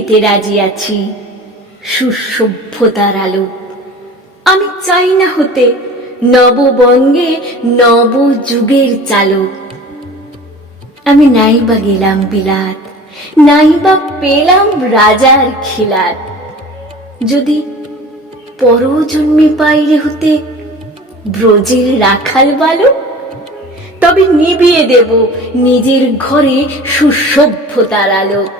দিতে রাজি আছি। সুসভ্যতার আলো। আমি চাই না হতে নববঙ্গে নব যুগের চালক। আমি নাই বা গেলাম বিলাত নাই বা পেলাম রাজার খিলাত। যদি পরজন্মে পাইরে হতে ব্রজের রাখাল বালক, তবে নিবিয়ে দেব নিজের ঘরে সুসভ্যতার আলোক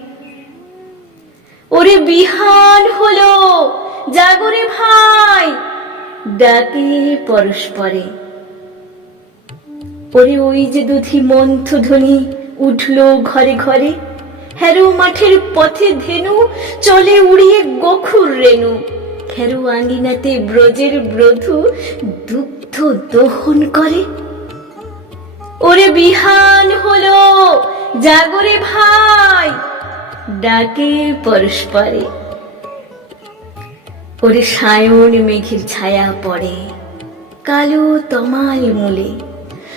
ওরে বিহান হলো জাগরে ভাই। ডাকে পরস্পরে। ওরে ওই যে দুধি মন্থধ্বনি উঠল ঘরে ঘরে হ্যারো মাঠের পথে ধেনু, চলে উড়িয়ে গখুর রেণু। হ্যারো আঙ্গিনাতে ব্রজের ব্রধু দুগ্ধ দহন করে। ওরে বিহান হলো জাগরে ভাই। ডাকে পরস্পরে। ওরে সায়ন মেঘের ছায়া পড়ে, কালো তমাল মূলে।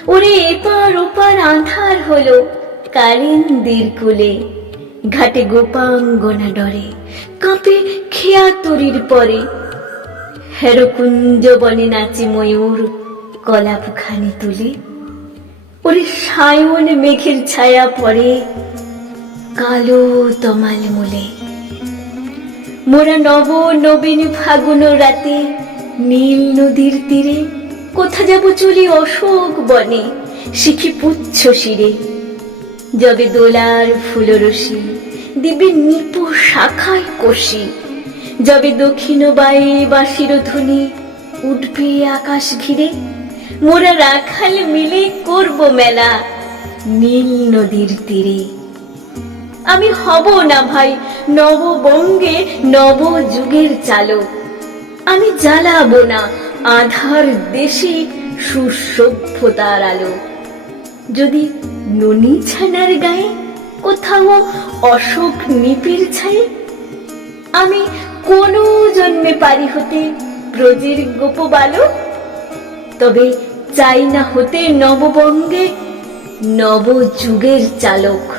ওরে এপার ওপার আধার হলো কালিন্দির কুলে। ঘাটে গোপাঙ্গনা ডরে, কাঁপে খেয়া তরির পরে। হেরকুঞ্জ বনে নাচে ময়ূর কলাপখানি তুলে। ওরে সায়ন মেঘের ছায়া পড়ে কালো তমাল মূলে। মোরা নব নবীন ফাগুন রাতে, নীল নদীর তীরে, কোথা যাব চলি অশোক বনে, শিখি পুচ্ছ শিরে। যবে দোলার ফুলরসি দিবে নিপু শাখায় কষি। যবে দক্ষিণ বায়ে বাঁশির ধ্বনি, উঠবে আকাশ ঘিরে। মোরা রাখাল মিলে করব মেলা, নীল নদীর তীরে। আমি হব না ভাই, নববঙ্গে নব যুগের চালক। আমি জ্বালাবো না আধার দেশে সুসভ্যতার আলো। যদি ননি ছানার গায়ে কোথাও অশোক নিপির ছাই আমি কোনো জন্মে পারি হতে ব্রজের গোপ বালক? তবে চাই না হতে নববঙ্গে নবযুগের চালক।